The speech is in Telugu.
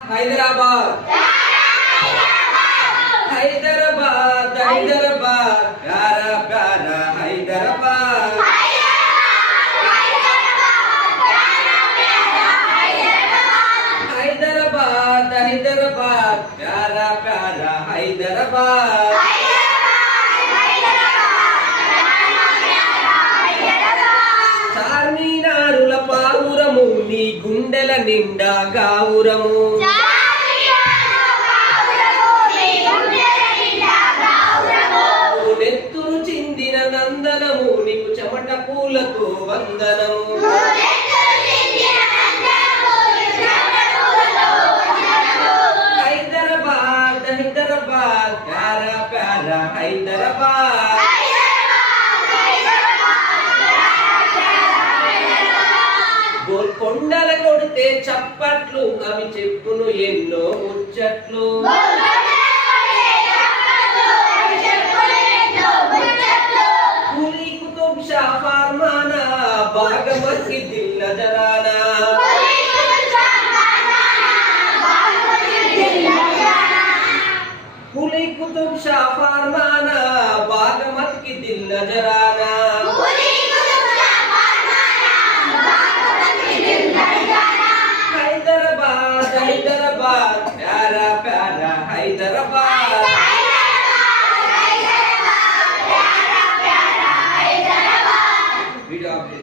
హైదరాబాద్ హైదరాబాద్ హైదరాబాద్ ప్యారా ప్యారా హైదరాబాద్ హైదరాబాద్ హైదరాబాద్ ప్యారా ప్యారా హైదరాబాద్ చార్మినారుల పావురము నీ గుండెల నిండా గావురము నెత్తురు చిందిన నందనము నీకు చెమట పూలతో వందనము హైదరాబాద్ హైదరాబాద్ ప్యారా ప్యారా హైదరాబాద్ గోల్కొండల కొడితే చప్పట్లు అవి చెప్పును ఎన్నో ముచ్చట్లు ఫార్మానా బాగమతి దిల్ నజరానా కులి కుతుబ్ షా ఫార్మానా బాగమతి కి దిల్ నజరానా హైదరాబాద్ హైదరాబాద్